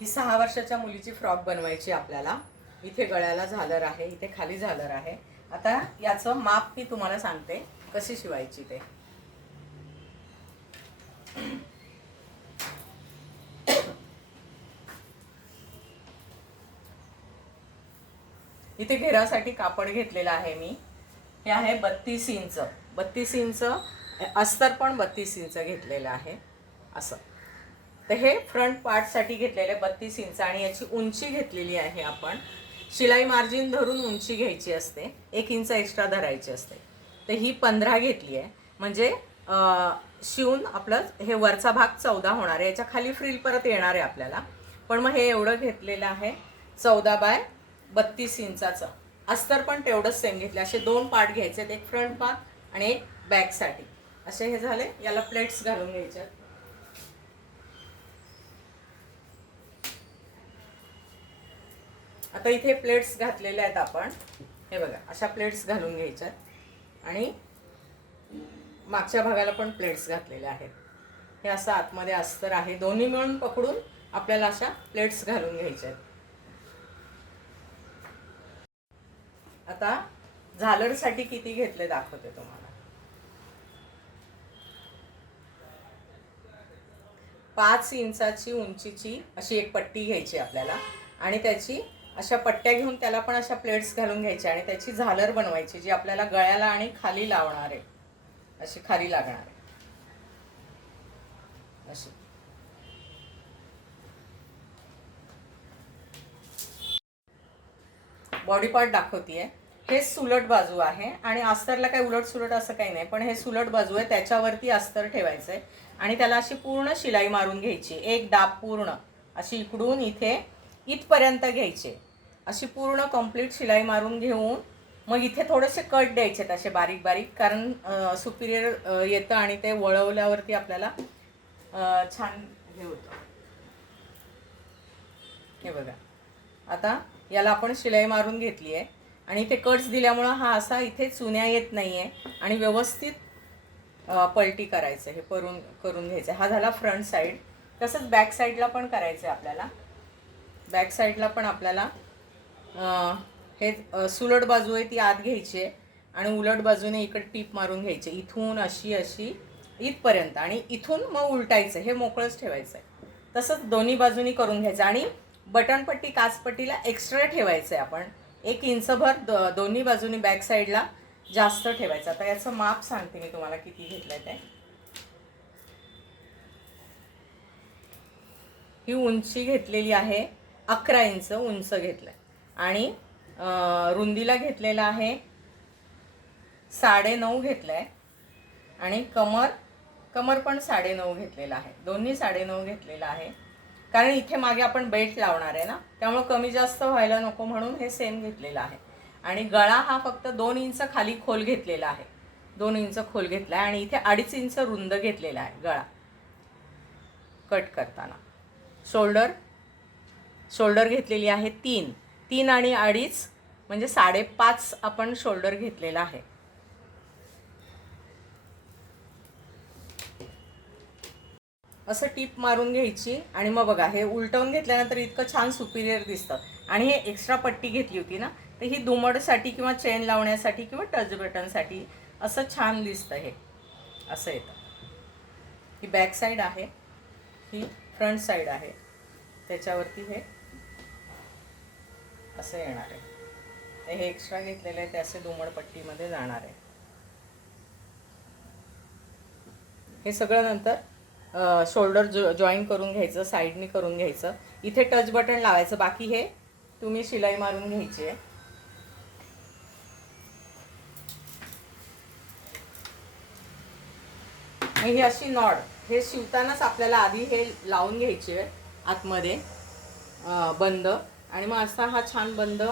ही सहा वर्षाच्या मुलीची फ्रॉक बनवायची आपल्याला. इथे गळ्याला झालर आहे इथे खाली झालर आहे. आता याचं माप मी तुम्हाला सांगते कशी शिवायची ते. इथे घेरासाठी कापड घेतलेलं आहे मी. हे आहे बत्तीस इंच. बत्तीस इंच अस्तर पण बत्तीस इंच घेतलेलं आहे. असं. तर हे फ्रंट पार्टसाठी घेतलेले बत्तीस इंच आणि याची उंची घेतलेली आहे आपण. शिलाई मार्जिन धरून उंची घ्यायची असते. एक इंच एक्स्ट्रा धरायची असते. तर ही पंधरा घेतली आहे. म्हणजे शिवून आपलं हे वरचा भाग चौदा होणार आहे. याच्या खाली फ्रील परत येणार आहे आपल्याला. पण मग हे एवढं घेतलेलं आहे. चौदा बाय बत्तीस इंचाचं. अस्तर पण तेवढंच सेम घेतलं. असे दोन पार्ट घ्यायचे आहेत, एक फ्रंट पार्ट आणि एक बॅकसाठी असे हे झाले. याला प्लेट्स घालून घ्यायचे आता इथे प्लेट्स घातलेल्या आहेत आपण. हे बघा अशा प्लेट्स घालून घ्यायच्या आणि मागच्या भागाला पण प्लेट्स घातलेल्या आहेत. हे असं आतमध्ये अस्तर आहे. दोन्ही मिळून पकडून आपल्याला अशा प्लेट्स घालून घ्यायच्या आहेत. आता झालरसाठी किती घेतले दाखवते तुम्हाला. पाच इंचाची उंचीची अशी एक पट्टी घ्यायची आपल्याला. आणि त्याची अशा पट्ट्या घेऊन त्याला पण अशा प्लेट्स घालून घ्यायच्या आणि त्याची झालर बनवायची जी आपल्याला गळ्याला आणि खाली लावणार आहे. अशी खाली लागणार आहे. अशी. बॉडी पार्ट दाखवतीये. हे सुलट बाजू आहे आणि अस्तरला काही उलट सुलट असं काही नाही पण हे सुलट बाजू आहे त्याच्यावरती अस्तर ठेवायचं आहे आणि त्याला अशी पूर्ण शिलाई मारून घ्यायची एक दाब पूर्ण. अशी इकडून इथे इथपर्यंत घ्यायची. अशी पूर्ण कंप्लीट शिलाई मारून घेऊन मग इथे थोडेसे कट द्यायचे असे बारीक बारीक कारण सुपिरियर येतं आणि ते वळवल्यावरती आपल्याला छान हे होतं. हे बघा. आता याला आपण शिलाई मारून घेतली आहे आणि इथे कट्स दिल्यामुळं हा असा इथे चुन्या येत नाही आहे आणि व्यवस्थित पलटी करायचं हे करून करून घ्यायचं हा झाला फ्रंट साईड तसंच बॅक साईडला पण करायचं आहे आपल्याला. बॅक साईडला पण आपल्याला हे सुलट बाजू आहे ती आत घ्यायची आहे आणि उलट बाजूने इकडे टीप मारून घ्यायची. इथून अशी अशी इथपर्यंत. आणि इथून मग उलटायचं. हे मोकळंच ठेवायचं आहे तसंच दोन्ही बाजूनी करून घ्यायचं. आणि बटनपट्टी काचपट्टीला एक्स्ट्रा ठेवायचं आहे आपण. एक इंचभर द दोन्ही बाजूनी बॅक साईडला जास्त ठेवायचं. आता याचं माप सांगते मी तुम्हाला किती घेतलं ते. ही उंची घेतलेली आहे अकरा इंच उंच घेतलं आणि रुंदीला घेतलेलं आहे. साडेनऊ घेतलं आहे आणि कमर कमर पण साडेनऊ घेतलेला आहे. दोन्ही साडेनऊ घेतलेला आहे. कारण इथे मागे आपण बेल्ट लावणार आहे ना? त्यामुळं कमी जास्त व्हायला नको म्हणून हे सेम घेतलेलं आहे. आणि गळा हा फक्त दोन इंच खाली खोल घेतलेला आहे. दोन इंच खोल घेतला आहे आणि इथे अडीच इंच रुंद घेतलेला आहे गळा. कट करताना. शोल्डर शोल्डर घेतलेली आहे तीन. तीन आणि अडीच म्हणजे साडेपाच आपण शोल्डर घेतलेला आहे. असं टीप मारून घ्यायची आणि मग बघा हे उलटवून घेतल्यानंतर इतकं छान सुपिरियर दिसतं. आणि हे एक्स्ट्रा पट्टी घेतली होती ना तर ही दुमडसाठी किंवा चेन लावण्यासाठी किंवा टच बटनसाठी असं छान दिसतं हे. असं येतं. ही बॅक साईड आहे ही फ्रंट साईड आहे. त्याच्यावरती हे असं येणार आहे. हे एक्स्ट्रा घेतलेलं आहे ते असे दुमडपट्टीमध्ये जाणार आहे. हे सगळं नंतर शोल्डर जो जॉईन करून घ्यायचं साईडनी करून घ्यायचं. इथे टच बटन लावायचं. बाकी हे तुम्ही शिलाई मारून घ्यायची आहे. आणि ही अशी नॉड हे शिवतानाच आपल्याला आधी हे लावून घ्यायची आहे आतमध्ये. बंद. आणि मग असा हा छान बंद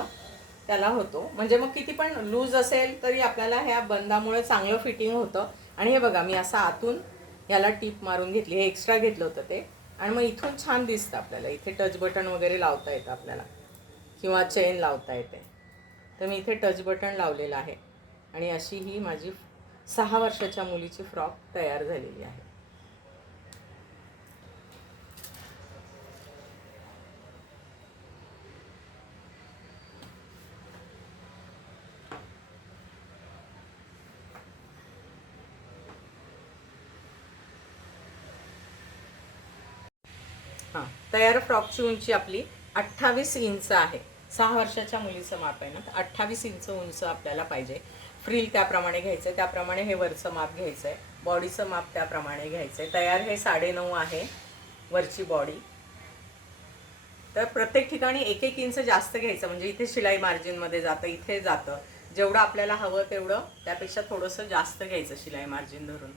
त्याला होतो. म्हणजे मग किती पण लूज असेल तरी आपल्याला ह्या बंदामुळे चांगलं फिटिंग होतं. आणि हे बघा मी असं आतून याला टीप मारून घेतली. हे एक्स्ट्रा घेतलं होतं ते. आणि मग इथून छान दिसतं आपल्याला. इथे टच बटन वगैरे लावता येतं आपल्याला. किंवा चेन लावता येते. तर मी इथे टच बटन लावलेलं आहे. आणि अशी ही माझी सहा वर्षाच्या मुलीची फ्रॉक तयार झालेली आहे. हां. तयार फ्रॉकची उंची आपली अठ्ठावीस इंच आहे. सहा वर्षाच्या मुलीचं माप आहे ना तर अठ्ठावीस इंच उंच आपल्याला पाहिजे. फ्रील त्याप्रमाणे घ्यायचं आहे त्याप्रमाणे हे वरचं माप घ्यायचं आहे बॉडीचं माप त्याप्रमाणे घ्यायचं आहे तयार हे साडेनऊ आहे वरची बॉडी. तर प्रत्येक ठिकाणी एक एक इंच जास्त घ्यायचं म्हणजे इथे शिलाई मार्जिनमध्ये जातं इथे जातं. जेवढं आपल्याला हवं तेवढं त्यापेक्षा थोडंसं जास्त घ्यायचं शिलाई मार्जिन धरून.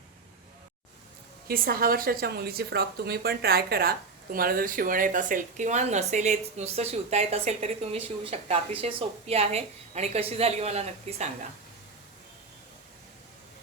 ही सहा वर्षाच्या मुलीची फ्रॉक तुम्ही पण ट्राय करा. तुम्हाला जर शिवण येत असेल किंवा नसेल येत नुसतं शिवता येत असेल तरी तुम्ही शिवू शकता. अतिशय सोपी आहे आणि कशी झाली मला नक्की सांगा.